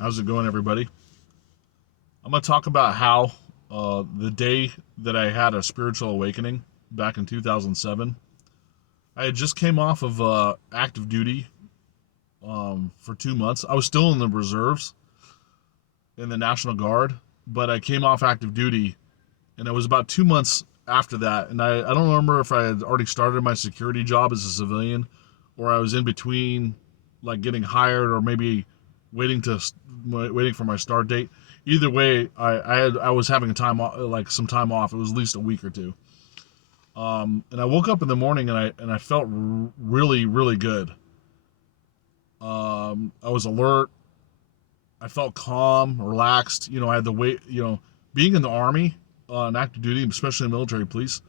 How's it going, everybody? I'm going to talk about how the day that I had a spiritual awakening back in 2007, I had just came off of active duty for 2 months. I was still in the reserves in the National Guard, but I came off active duty, and it was about 2 months after that. And I don't remember if I had already started my security job as a civilian or I was in between, like getting hired or maybe waiting to waiting for my start date. Either way, I was having a like some time off. It was at least a week or two. And I woke up in the morning and I felt really good. I was alert. I felt calm, relaxed. I had the weight. Being in the army on active duty, especially in military police,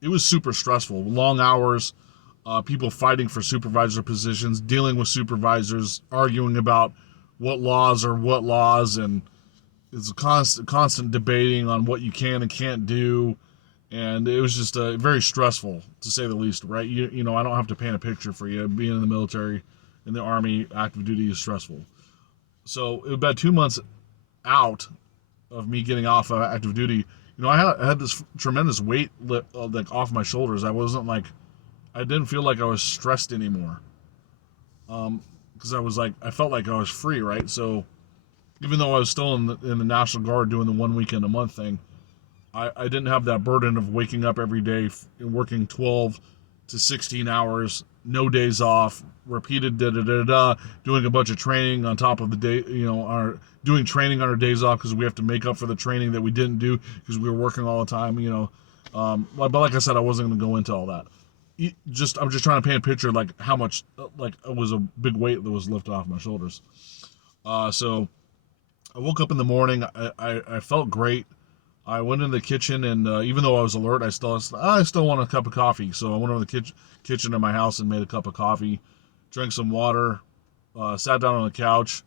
it was super stressful. Long hours, people fighting for supervisor positions, dealing with supervisors, arguing about what laws are what laws, and it's a constant debating on what you can and can't do. And it was just very stressful, to say the least, right? I don't have to paint a picture for you. Being in the military, in the army, active duty is stressful. So about 2 months out of me getting off active duty, I had this tremendous weight like off my shoulders. I didn't feel like I was stressed anymore. Because I felt like I was free, right? So even though I was still in the National Guard doing the 1 weekend a month thing, I didn't have that burden of waking up every day and working 12 to 16 hours, no days off, repeated doing a bunch of training on top of the day, doing training on our days off because we have to make up for the training that we didn't do because we were working all the time, but like I said, I wasn't going to go into all that. I'm just trying to paint a picture like how much like it was a big weight that was lifted off my shoulders. So I woke up in the morning. I felt great. I went in the kitchen, and even though I was alert, I still want a cup of coffee. So I went over the kitchen in my house and made a cup of coffee, drank some water, sat down on the couch.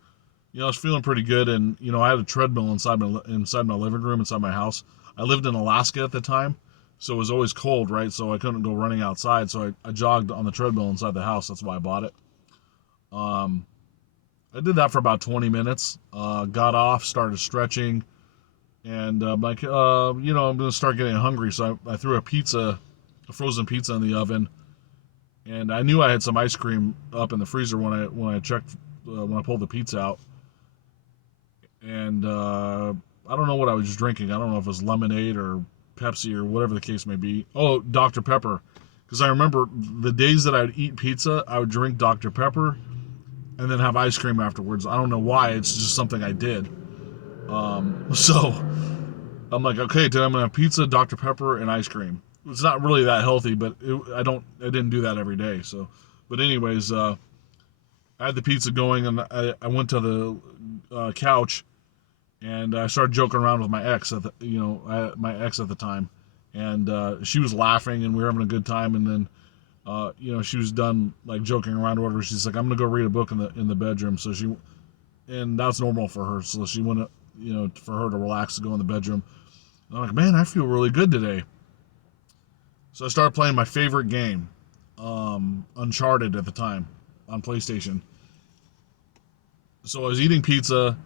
I was feeling pretty good, and I had a treadmill inside my living room, inside my house. I lived in Alaska at the time, so it was always cold, right? So I couldn't go running outside, so I jogged on the treadmill inside the house. That's why I bought it. I did that for about 20 minutes. Got off, started stretching. And I'm like, I'm going to start getting hungry. So I threw a frozen pizza in the oven. And I knew I had some ice cream up in the freezer when I checked, when I pulled the pizza out. And I don't know what I was drinking. I don't know if it was lemonade or Pepsi or whatever the case may be. Oh, Dr. Pepper. Because I remember the days that I'd eat pizza, I would drink Dr. Pepper and then have ice cream afterwards. I don't know why. It's just something I did. So I'm like, okay, today I'm gonna have pizza, Dr. Pepper, and ice cream. It's not really that healthy, but I didn't do that every day. So, but anyways, I had the pizza going, and I went to the couch, and I started joking around with my ex my ex at the time, and she was laughing, and we were having a good time, and then. She was done like joking around or whatever. She's like, I'm gonna go read a book in the bedroom. So and that's normal for her. So she went, for her to relax to go in the bedroom. And I'm like, man, I feel really good today. So I started playing my favorite game, Uncharted at the time on PlayStation. So I was eating pizza,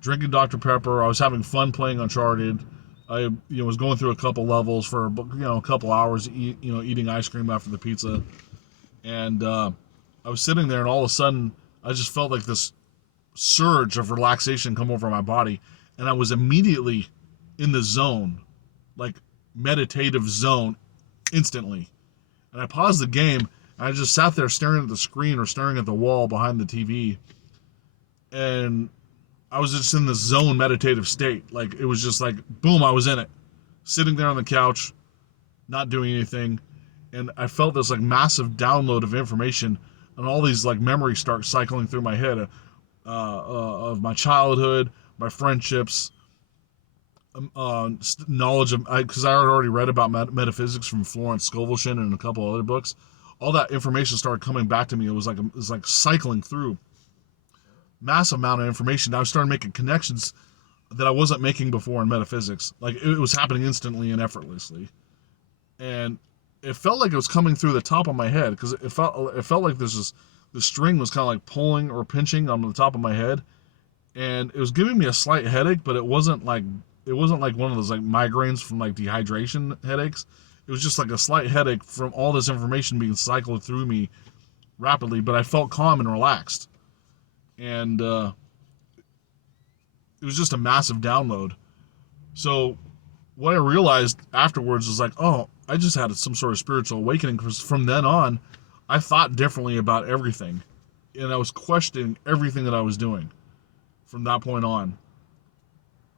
drinking Dr. Pepper. I was having fun playing Uncharted. I was going through a couple levels for a couple hours, eating ice cream after the pizza, and I was sitting there, and all of a sudden, I just felt like this surge of relaxation come over my body, and I was immediately in the zone, like meditative zone, instantly. And I paused the game, and I just sat there staring at the screen or staring at the wall behind the TV, and I was just in this zone meditative state. Like, it was just like, boom, I was in it. Sitting there on the couch, not doing anything. And I felt this like massive download of information, and all these like memories start cycling through my head of my childhood, my friendships, knowledge of, because I had already read about metaphysics from Florence Scovel and a couple other books. All that information started coming back to me. It was like cycling through massive amount of information. I started making connections that I wasn't making before in metaphysics. Like, it was happening instantly and effortlessly, and it felt like it was coming through the top of my head, because it felt like the string was kind of like pulling or pinching on the top of my head, and it was giving me a slight headache, but it wasn't like one of those like migraines from like dehydration headaches. It was just like a slight headache from all this information being cycled through me rapidly, but I felt calm and relaxed. And it was just a massive download. So what I realized afterwards was like, oh, I just had some sort of spiritual awakening, because from then on, I thought differently about everything. And I was questioning everything that I was doing from that point on.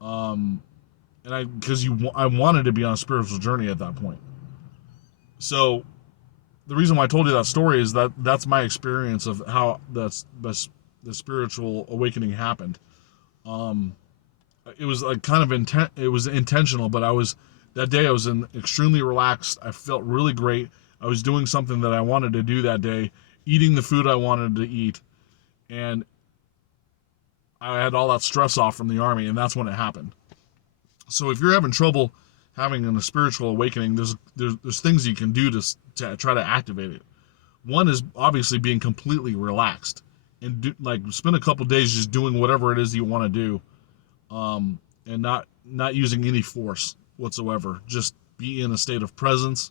I wanted to be on a spiritual journey at that point. So the reason why I told you that story is that that's my experience of how the spiritual awakening happened. It was like kind of it was intentional, but that day I was extremely relaxed. I felt really great. I was doing something that I wanted to do that day, eating the food I wanted to eat, and I had all that stress off from the army, and that's when it happened. So if you're having trouble having a spiritual awakening, there's things you can do to try to activate it. One is obviously being completely relaxed and spend a couple days just doing whatever it is you want to do, and not using any force whatsoever. Just be in a state of presence.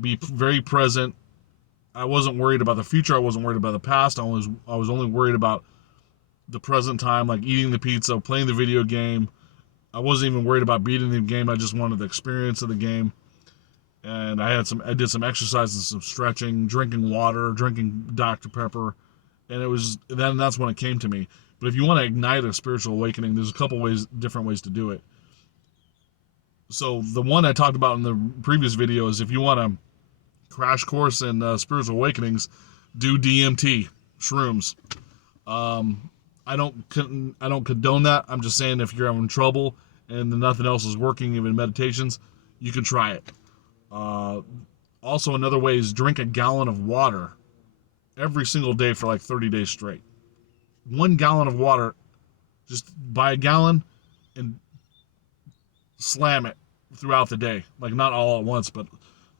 Be very present. I wasn't worried about the future. I wasn't worried about the past. I was only worried about the present time, like eating the pizza, playing the video game. I wasn't even worried about beating the game. I just wanted the experience of the game. And I did some exercises, some stretching, drinking water, drinking Dr. Pepper, and that's when it came to me. But if you want to ignite a spiritual awakening, there's a couple different ways to do it. So the one I talked about in the previous video is, if you want to crash course in spiritual awakenings, do DMT, shrooms. I don't condone that. I'm just saying, if you're having trouble and nothing else is working, even meditations, you can try it. Also, another way is drink a gallon of water every single day for like 30 days straight. 1 gallon of water, just buy a gallon and slam it throughout the day. Like, not all at once, but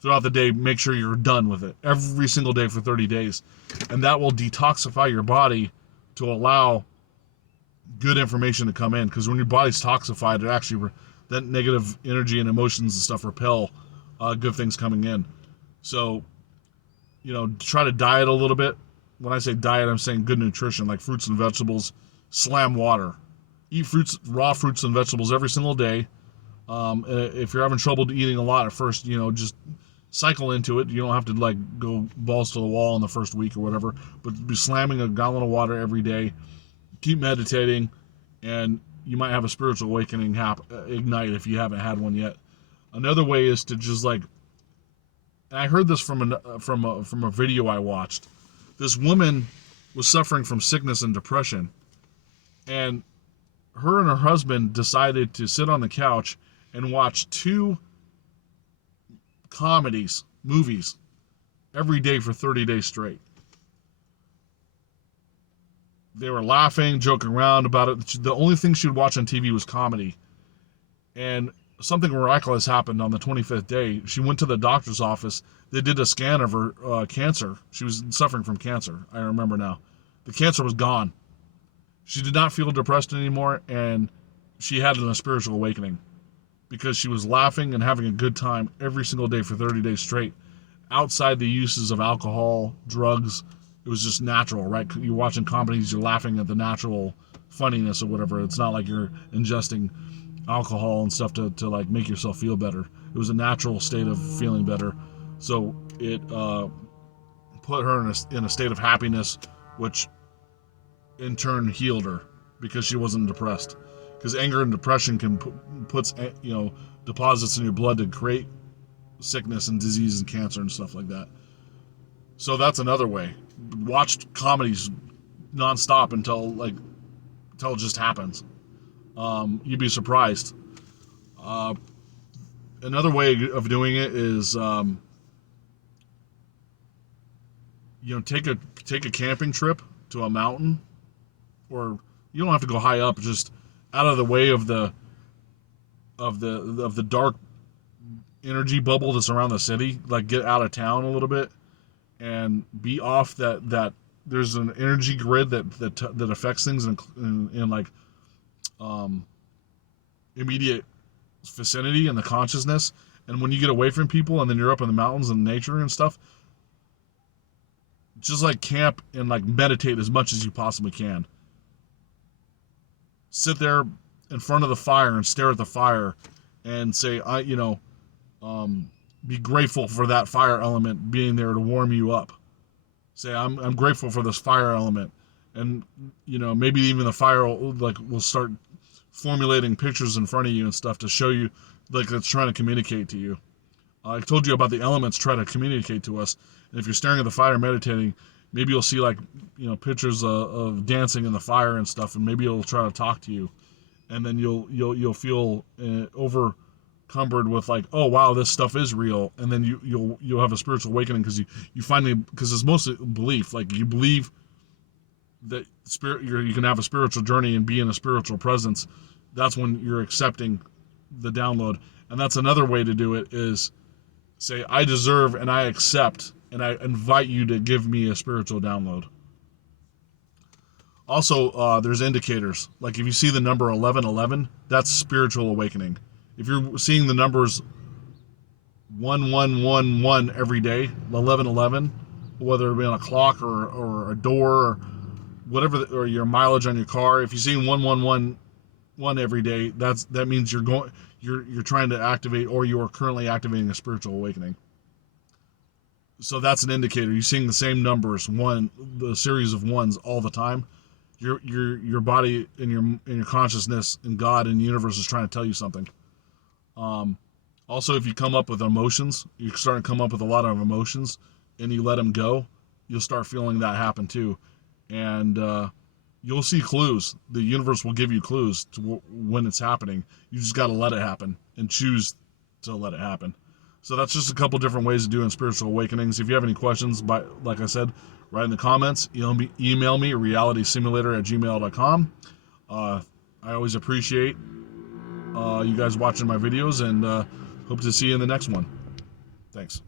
throughout the day, make sure you're done with it every single day for 30 days. And that will detoxify your body to allow good information to come in. Because when your body's toxified, it actually, that negative energy and emotions and stuff repel good things coming in. So, try to diet a little bit. When I say diet, I'm saying good nutrition, like fruits and vegetables. Slam water. Eat raw fruits and vegetables every single day. If you're having trouble eating a lot at first, just cycle into it. You don't have to go balls to the wall in the first week or whatever, but be slamming a gallon of water every day. Keep meditating, and you might have a spiritual awakening ignite if you haven't had one yet. Another way is to just and I heard this from a video I watched. This woman was suffering from sickness and depression, and her husband decided to sit on the couch and watch 2 movies, every day for 30 days straight. They were laughing, joking around about it. The only thing she would watch on TV was comedy. And something miraculous happened on the 25th day. She went to the doctor's office. They did a scan of her cancer. She was suffering from cancer. I remember now. The cancer was gone. She did not feel depressed anymore, and she had a spiritual awakening because she was laughing and having a good time every single day for 30 days straight, outside the uses of alcohol, drugs. It was just natural, right? You're watching comedies, you're laughing at the natural funniness or whatever. It's not like you're ingesting alcohol and stuff to make yourself feel better. It was a natural state of feeling better. So it put her in a state of happiness, which in turn healed her because she wasn't depressed. Because anger and depression can puts deposits in your blood to create sickness and disease and cancer and stuff like that. So that's another way. Watch comedies nonstop until it just happens. You'd be surprised. Another way of doing it is take a camping trip to a mountain, or you don't have to go high up, just out of the way of the dark energy bubble that's around the city. Like, get out of town a little bit and be off that there's an energy grid that affects things in like immediate vicinity in the consciousness. And when you get away from people and then you're up in the mountains and nature and stuff, just like camp and like meditate as much as you possibly can. Sit there in front of the fire and stare at the fire and say, be grateful for that fire element being there to warm you up. Say, I'm grateful for this fire element. And, maybe even the fire will start formulating pictures in front of you and stuff to show you, like, it's trying to communicate to you. I told you about the elements try to communicate to us. And if you're staring at the fire meditating, maybe you'll see like, pictures of dancing in the fire and stuff, and maybe it'll try to talk to you. And then you'll feel overcumbered with like, oh wow, this stuff is real. And then you'll have a spiritual awakening because you finally, because it's mostly belief. Like you believe that you can have a spiritual journey and be in a spiritual presence. That's when you're accepting the download. And that's another way to do it is say, I deserve and I accept, and I invite you to give me a spiritual download. Also, there's indicators. Like if you see the number 1111, that's spiritual awakening. If you're seeing the numbers 1111 every day, 1111, whether it be on a clock or a door or whatever, or your mileage on your car, if you're seeing 1111 every day, that means you're trying to activate, or you are currently activating a spiritual awakening. So that's an indicator. You're seeing the same numbers, the series of ones all the time. Your body and your consciousness and God and the universe is trying to tell you something. Also, if you come up with emotions, you're starting to come up with a lot of emotions, and you let them go, you'll start feeling that happen too, and you'll see clues. The universe will give you clues to when it's happening. You just got to let it happen and choose to let it happen. So that's just a couple different ways of doing spiritual awakenings. If you have any questions, like I said, write in the comments. Email me, realitysimulator@gmail.com. I always appreciate you guys watching my videos, and hope to see you in the next one. Thanks.